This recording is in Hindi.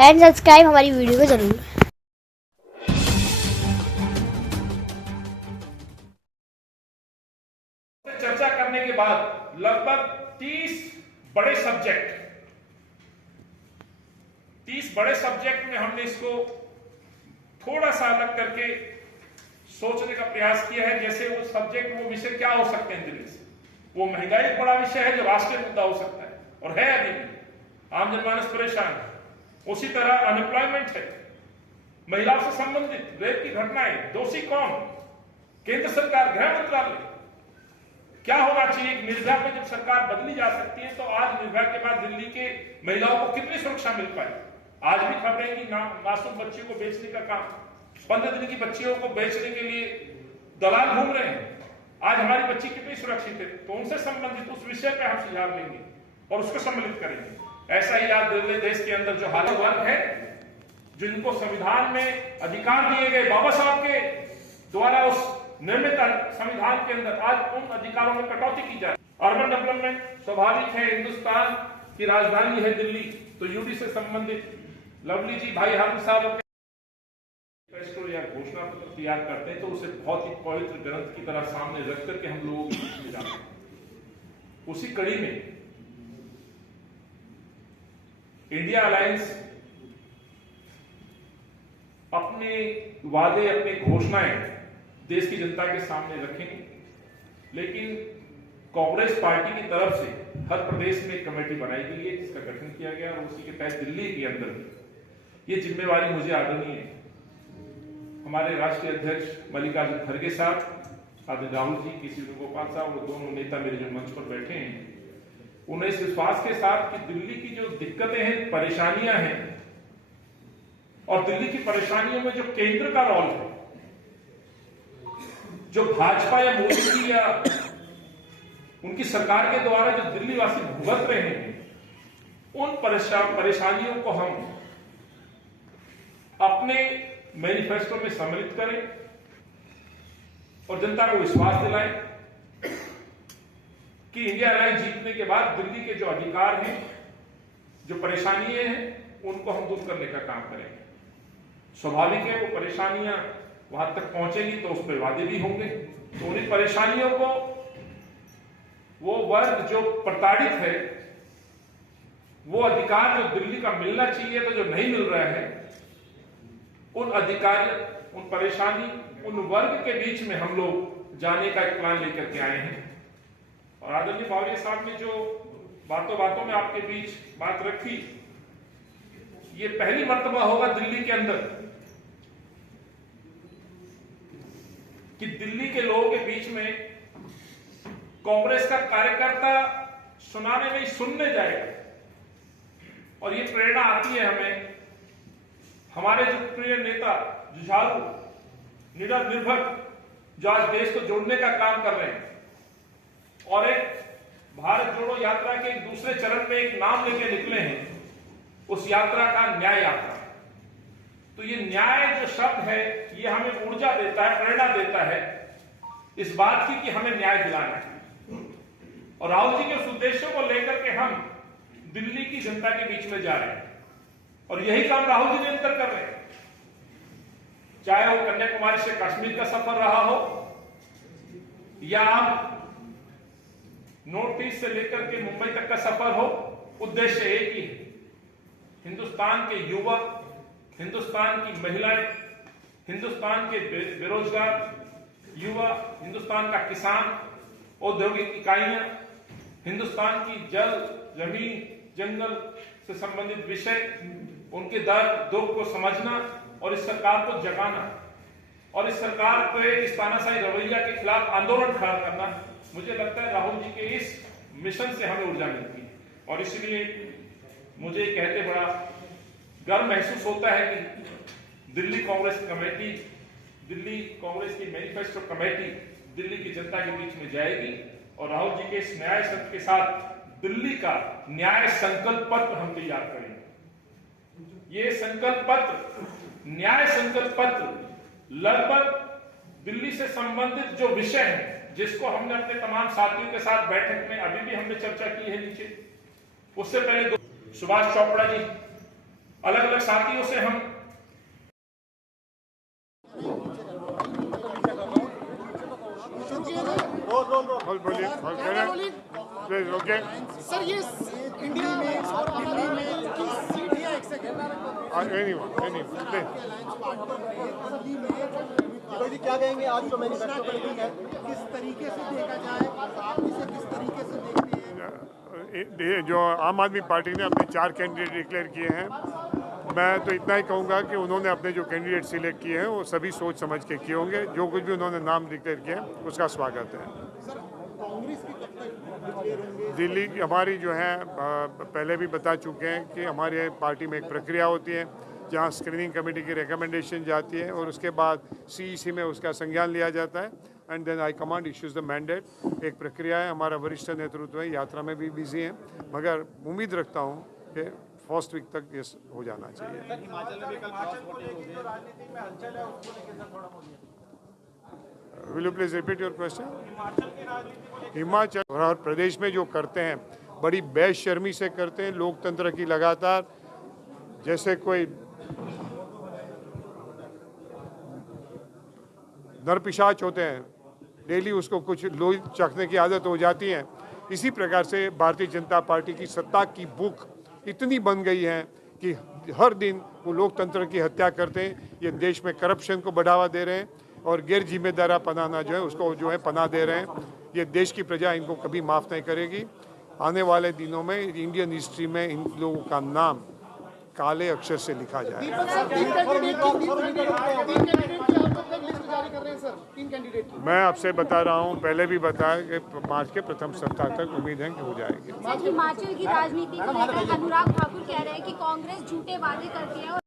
एंड सब्सक्राइब हमारी वीडियो को जरूर। चर्चा करने के बाद लगभग 30 बड़े सब्जेक्ट में हमने इसको थोड़ा सा अलग करके सोचने का प्रयास किया है। जैसे वो विषय क्या हो सकते हैं दिल्ली से। वो महंगाई एक बड़ा विषय है जो राष्ट्रीय मुद्दा हो सकता है और है, अभी भी आम जनमानस परेशान है। उसी तरह अनएम्प्लॉयमेंट है, महिलाओं से संबंधित रेप की घटनाएं, दोषी कौन, केंद्र सरकार, गृह मंत्रालय, क्या होना चाहिए। निर्भया में जब सरकार बदली जा सकती है तो आज निर्भया के बाद दिल्ली के महिलाओं को कितनी सुरक्षा मिल पाई। आज भी खबरें कि मासूम बच्चियों को बेचने का काम, 15 दिन की बच्चियों को बेचने के लिए दलाल घूम रहे हैं। आज हमारी बच्ची कितनी सुरक्षित है, तो उनसे संबंधित उस विषय पर हम सुझाव लेंगे और उसको सम्मिलित करेंगे। ऐसा ही आज देश के अंदर जो हालात वर्ग है, जिनको संविधान में अधिकार दिए गए बाबा साहब के द्वारा उस निर्मित संविधान के अंदर, आज उन अधिकारों में कटौती की जाए। अर्बन डेवलपमेंट स्वाभाविक है, हिंदुस्तान की राजधानी है दिल्ली, तो यूडी से संबंधित लवली जी, भाई हारून साहब या घोषणा पत्र तैयार करते हैं तो उसे बहुत ही पवित्र ग्रंथ की तरह सामने रख करके हम लोगों के बीच में जाते हैं। उसी कड़ी में इंडिया अलायंस अपने वादे, अपनी घोषणाएं देश की जनता के सामने रखेंगे, लेकिन कांग्रेस पार्टी की तरफ से हर प्रदेश में एक कमेटी बनाई गई है जिसका गठन किया गया और उसी के तहत दिल्ली के अंदर ये जिम्मेवारी मुझे आदरणीय हमारे राष्ट्रीय अध्यक्ष मल्लिकार्जुन खड़गे साहब, आदरणीय राहुल जी, केसी वेणुगोपाल साहब, वो दोनों नेता मेरे जो मंच पर बैठे हैं, उन्हें इस विश्वास के साथ कि दिल्ली की जो दिक्कतें हैं, परेशानियां हैं और दिल्ली की परेशानियों में जो केंद्र का रोल है, जो भाजपा या मोदी की या उनकी सरकार के द्वारा जो दिल्ली वासी भुगत रहे हैं, उन परेशानियों को हम अपने मैनिफेस्टो में सम्मिलित करें और जनता को विश्वास दिलाएं कि इंडिया अलायंस जीतने के बाद दिल्ली के जो अधिकार हैं, जो परेशानियां हैं, उनको हम दूर करने का काम करेंगे। स्वाभाविक है वो परेशानियां वहां तक पहुंचेगी तो उस पर वादे भी होंगे, तो उन्हीं परेशानियों को वो वर्ग जो प्रताड़ित है, वो अधिकार जो दिल्ली का मिलना चाहिए तो जो नहीं मिल रहा है, उन अधिकार, उन परेशानी, उन वर्ग के बीच में हम लोग जाने का एक प्लान लेकर के आए हैं। और आदरणीय मौर्य साहब ने जो बातों बातों में आपके बीच बात रखी, ये पहली मर्तबा होगा दिल्ली के अंदर कि दिल्ली के लोगों के बीच में कांग्रेस का कार्यकर्ता सुनाने में सुनने जाएगा। और ये प्रेरणा आती है हमें, हमारे जो प्रिय नेता, जुझारू, निडर, निर्भक, जो आज देश को जोड़ने का काम कर रहे हैं और एक भारत जोड़ो यात्रा के एक दूसरे चरण में एक नाम लेके निकले हैं, उस यात्रा का न्याय यात्रा। तो ये न्याय जो शब्द है, ये हमें ऊर्जा देता है, प्रेरणा देता है इस बात की कि हमें न्याय दिलाना है। और राहुल जी के उस उद्देश्यों को लेकर के हम दिल्ली की जनता के बीच में जा रहे हैं और यही काम राहुल जी निरंतर कर रहे हैं। चाहे वो कन्याकुमारी से कश्मीर का सफर रहा हो या नॉर्थ ईस्ट से लेकर के मुंबई तक का सफर हो, उद्देश्य एक ही है। हिंदुस्तान के युवक, हिंदुस्तान की महिलाएं, हिंदुस्तान के बेरोजगार युवा, हिंदुस्तान का किसान, औद्योगिक इकाइयां, हिंदुस्तान की जल, जमीन, जंगल से संबंधित विषय, उनके दर्द दुख को समझना और इस सरकार को जगाना और इस सरकार को इस तानाशाही रवैया के खिलाफ आंदोलन खड़ा करना, मुझे लगता है राहुल जी के इस मिशन से हमें ऊर्जा मिलती है। और इसलिए मुझे कहते बड़ा गर्व महसूस होता है कि दिल्ली कांग्रेस कमेटी, दिल्ली कांग्रेस की मैनिफेस्टो कमेटी दिल्ली की जनता के बीच में जाएगी और राहुल जी के इस न्याय शब्द के साथ दिल्ली का न्याय संकल्प पत्र हम तैयार करेंगे। ये संकल्प पत्र, न्याय संकल्प पत्र लगभग दिल्ली से संबंधित जो विषय है, जिसको हमने अपने तमाम साथियों के साथ बैठक में अभी भी हमने चर्चा की है नीचे, उससे पहले सुभाष चोपड़ा जी अलग अलग साथियों से हम बोल बोलिए प्लीज ओके सर ये इंडिया में और दिल्ली में की सीट है एक सेकंड एनीवन प्लीज जी क्या कहेंगे आज जो मैनिफेस्टो का मीटिंग है किस तरीके से देखा जाए आप इसे किस तरीके से देखते हैं जो आम आदमी पार्टी ने अपने 4 कैंडिडेट डिक्लेयर किए हैं, मैं तो इतना ही कहूँगा कि उन्होंने अपने जो कैंडिडेट सिलेक्ट किए हैं वो सभी सोच समझ के किए होंगे। जो कुछ भी उन्होंने नाम डिक्लेयर किए हैं उसका स्वागत है। कांग्रेस की कब तक डिक्लेयर होंगे दिल्ली की हमारी जो है पहले भी बता चुके हैं कि हमारे पार्टी में एक प्रक्रिया होती है जहाँ स्क्रीनिंग कमेटी की रिकमेंडेशन जाती है और उसके बाद सीईसी में उसका संज्ञान लिया जाता है and then high command issues the mandate. एक प्रक्रिया है, हमारा वरिष्ठ नेतृत्व है, यात्रा में भी बिजी है, मगर उम्मीद रखता हूँ कि फर्स्ट वीक तक ये हो जाना चाहिए। Will you please repeat your question? Himachal और प्रदेश में जो करते हैं बड़ी बेशर्मी से करते हैं, लोकतंत्र की लगातार जैसे कोई नरपिशाच होते हैं, डेली उसको कुछ लोई चखने की आदत हो जाती है। इसी प्रकार से भारतीय जनता पार्टी की सत्ता की भूख इतनी बन गई है कि हर दिन वो लोकतंत्र की हत्या करते हैं। ये देश में करप्शन को बढ़ावा दे रहे हैं और गैर जिम्मेदारा पनाना जो है उसको जो है पनाह दे रहे हैं। ये देश की प्रजा इनको कभी माफ़ नहीं करेगी। आने वाले दिनों में इंडियन हिस्ट्री में इन लोगों का नाम काले अक्षर से लिखा जाए। मैं आपसे बता रहा हूँ, पहले भी बताया कि मार्च के प्रथम सप्ताह तक उम्मीद है कि हो जाएगी। हिमाचल की राजनीति को लेकर अनुराग ठाकुर कह रहे हैं कि कांग्रेस झूठे वादे करती है और